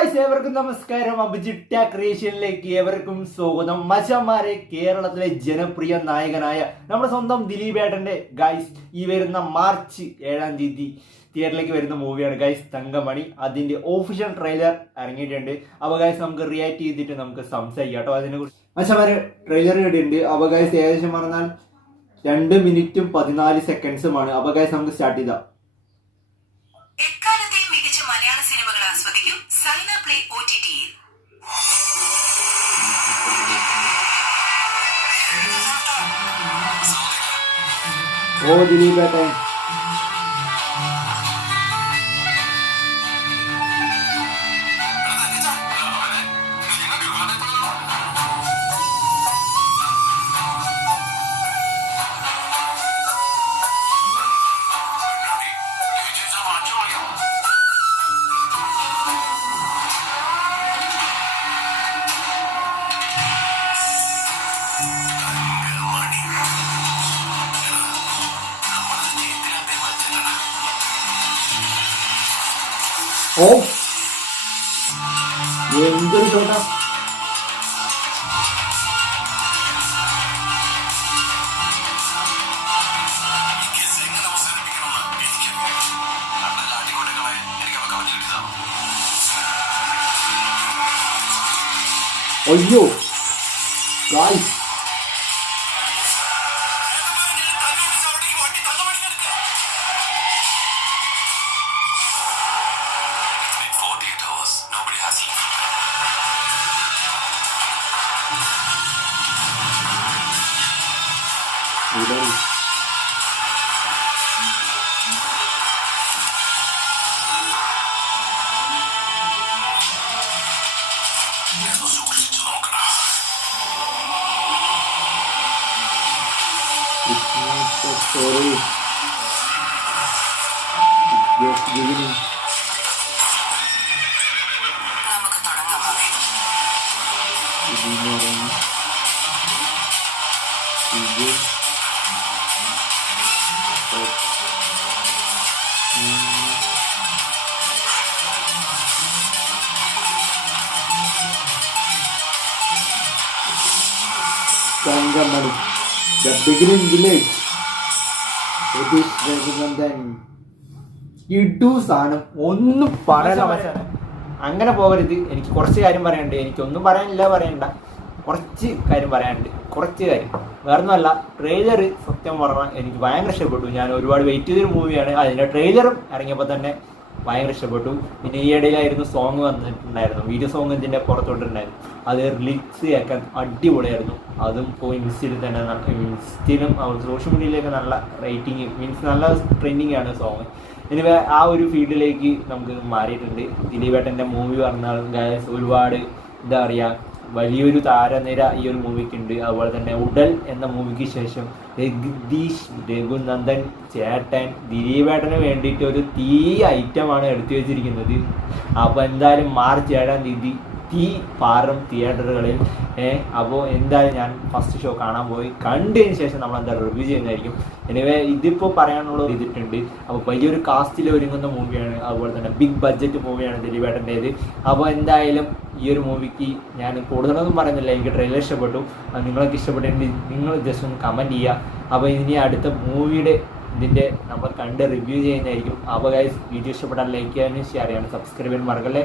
Guys ഏവർക്കും നമസ്കാരം. അഭിജിറ്റ ക്രിയേഷനിലേക്ക് ഏവർക്കും സ്വാഗതം. മച്ചന്മാരെ, കേരളത്തിലെ ജനപ്രിയ നായകനായ നമ്മുടെ സ്വന്തം ദിലീപേട്ടന്റെ ഗായ്സ് ഈ വരുന്ന മാർച്ച് 7-ാം തീയതി തിയേറ്ററിലേക്ക് വരുന്ന മൂവിയാണ് ഗായ്സ് തങ്കമണി. അതിന്റെ ഒഫീഷ്യൽ ട്രെയിലർ ഇറങ്ങിയിട്ടുണ്ട്. അപ്പോൾ ഗായ്സ് നമുക്ക് റിയാക്ട് ചെയ്തിട്ട് നമുക്ക് സംസാരിക്കാം കേട്ടോ അതിനെ കുറിച്ച്. മച്ചന്മാരെ, ട്രെയിലർ ഇടുന്നുണ്ട്. അപ്പോൾ ഗായ്സ് ഏകദേശം പറഞ്ഞാൽ 2 മിനിറ്റും 14 സെക്കൻഡ്സുമാണ്. അപ്പോൾ ഗായ്സ് നമുക്ക് സ്റ്റാർട്ട് ചെയ്താം. ഓ ദിലീപേട്ടൻ, ഓ എന്തൊരു ഷോട്ടാ. അയ്യോ guys, sorry, just beginning. Tanggamani, the beginning village. സാധനം ഒന്നും പറയാൻ അങ്ങനെ പോകരുത്. എനിക്ക് കുറച്ച് കാര്യം പറയാനുണ്ട്. എനിക്കൊന്നും പറയാനില്ല, പറയണ്ട. കുറച്ച് കാര്യം പറയാനുണ്ട്. കുറച്ച് കാര്യം വേറൊന്നുമല്ല. ട്രെയിലർ സത്യം പറഞ്ഞാൽ എനിക്ക് ഭയങ്കര ഇഷ്ടപ്പെട്ടു. ഞാൻ ഒരുപാട് വെയിറ്റ് ചെയ്തൊരു മൂവിയാണ്. അതിൻ്റെ ട്രെയിലറും ഇറങ്ങിയപ്പോൾ തന്നെ ഭയങ്കര ഇഷ്ടപ്പെട്ടു. പിന്നെ ഈ ഇടയിലായിരുന്നു സോങ് വന്നിട്ടുണ്ടായിരുന്നു, വീഡിയോ സോങ് ഇതിൻ്റെ പുറത്തോട്ടുണ്ടായിരുന്നു. അത് റിലീസ് ചെയ്യാൻ അടിപൊളിയായിരുന്നു. അതും ഇപ്പോൾ ഇൻസ്റ്റയിൽ തന്നെ ഇൻസ്റ്റയിലും സോഷ്യൽ മീഡിയയിലൊക്കെ നല്ല റേറ്റിംഗ്, മീൻസ് നല്ല ട്രെൻഡിങ് ആണ് സോങ്. ഇനി ആ ഒരു ഫീൽഡിലേക്ക് നമുക്ക് മാറിയിട്ടുണ്ട്. ദിലീപേട്ടൻ്റെ മൂവി പറഞ്ഞാൽ ഗായ്സ് ഒരുപാട് എന്താ പറയുക, വലിയൊരു താരനിര ഈ ഒരു മൂവിക്കുണ്ട്. അതുപോലെ തന്നെ ഉടൽ എന്ന മൂവിക്ക് ശേഷം ജഗദീഷ്, രഘുനന്ദൻ ചേട്ടൻ ദിലീപേട്ടന് വേണ്ടിയിട്ട് ഒരു തീ ഐറ്റമാണ് എടുത്തു വെച്ചിരിക്കുന്നത്. അപ്പോൾ എന്തായാലും മാർച്ച് 7-ാം തീയതി തീ പാറും തിയേറ്ററുകളിൽ. അപ്പോൾ എന്തായാലും ഞാൻ ഫസ്റ്റ് ഷോ കാണാൻ പോയി. കണ്ടതിന് ശേഷം നമ്മൾ എന്താ റിവ്യൂ ചെയ്യുന്നതായിരിക്കും. എനിവേ ഇതിപ്പോൾ പറയാനുള്ളത് ചെയ്തിട്ടുണ്ട്. അപ്പോൾ വലിയൊരു കാസ്റ്റിൽ ഒരുങ്ങുന്ന മൂവിയാണ്. അതുപോലെ തന്നെ ബിഗ് ബഡ്ജറ്റ് മൂവിയാണ് ദിലീപേട്ടൻ്റേത്. അപ്പോൾ എന്തായാലും ഈ ഒരു മൂവിക്ക് ഞാൻ കൂടുതലൊന്നും പറയുന്നില്ല. എനിക്ക് ട്രെയിലർ ഇഷ്ടപ്പെട്ടു. നിങ്ങൾക്ക് ഇഷ്ടപ്പെട്ടെങ്കിൽ നിങ്ങൾ ജസ്റ്റ് ഒന്ന് കമൻറ്റ് ചെയ്യുക. അപ്പോൾ ഇനി അടുത്ത മൂവിയുടെ ഇതിൻ്റെ നമ്മൾ കണ്ട് റിവ്യൂ ചെയ്യുന്നതായിരിക്കും. അപ്പോൾ ഗൈസ്, വീഡിയോ ഇഷ്ടപ്പെട്ടാൽ ലൈക്ക് ചെയ്യാനും ഷെയർ ചെയ്യാനും സബ്സ്ക്രൈബ് ചെയ്യാൻ മറക്കല്ലേ.